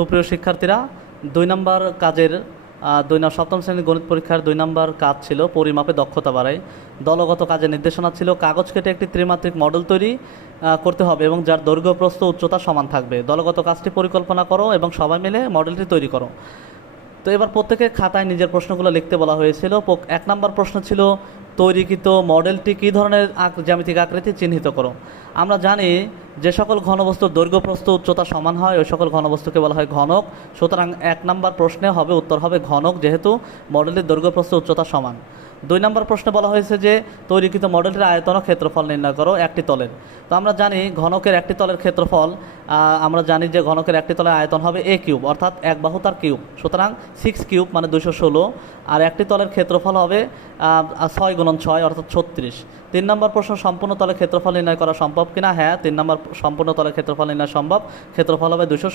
সুপ্রিয় শিক্ষার্থীরা, দুই নম্বর কাজের দুই নম্বর সপ্তম শ্রেণির গণিত পরীক্ষার দুই নম্বর কাজ ছিল পরিমাপে দক্ষতা বাড়ায় দলগত কাজের নির্দেশনা ছিল কাগজ কেটে একটি ত্রিমাত্রিক মডেল তৈরি করতে হবে এবং যার দৈর্ঘ্য, প্রস্থ, উচ্চতা সমান থাকবে। দলগত কাজটি পরিকল্পনা করো এবং সবাই মিলে মডেলটি তৈরি করো। তো এবার প্রত্যেকে খাতায় নিজের প্রশ্নগুলো লিখতে বলা হয়েছিল। এক নম্বর প্রশ্ন ছিল, তৈরিকৃত মডেলটি কী ধরনের জ্যামিতিক আকৃতি চিহ্নিত করো? আমরা জানি যে সকল ঘনবস্তুর দৈর্ঘ্য, প্রস্থ, উচ্চতা সমান হয়, ওই সকল ঘনবস্তুকে বলা হয় ঘনক। সুতরাং এক নম্বর প্রশ্নে হবে, উত্তর হবে ঘনক, যেহেতু মডেলের দৈর্ঘ্য, প্রস্থ, উচ্চতা সমান। দুই নম্বর প্রশ্নে বলা হয়েছে যে, তৈরিকৃত মডেলটির আয়তন ও ক্ষেত্রফল নির্ণয় করো, একটি তলের। তো আমরা জানি ঘনকের একটি তলের ক্ষেত্রফল আমরা জানি যে ঘনকের একটি তলের আয়তন হবে এ কিউব, অর্থাৎ এক বাহু তার কিউব। সুতরাং সিক্স কিউব মানে দুশো ষোলো, আর একটি তলের ক্ষেত্রফল হবে ছয় গুণন ছয়, অর্থাৎ ছত্রিশ। তিন নম্বর প্রশ্ন, সম্পূর্ণ তলের ক্ষেত্রফল নির্ণয় করা সম্ভব কিনা? হ্যাঁ তিন নম্বর সম্পূর্ণ তলের ক্ষেত্রফল নির্ণয় সম্ভব। ক্ষেত্রফল হবে দুশো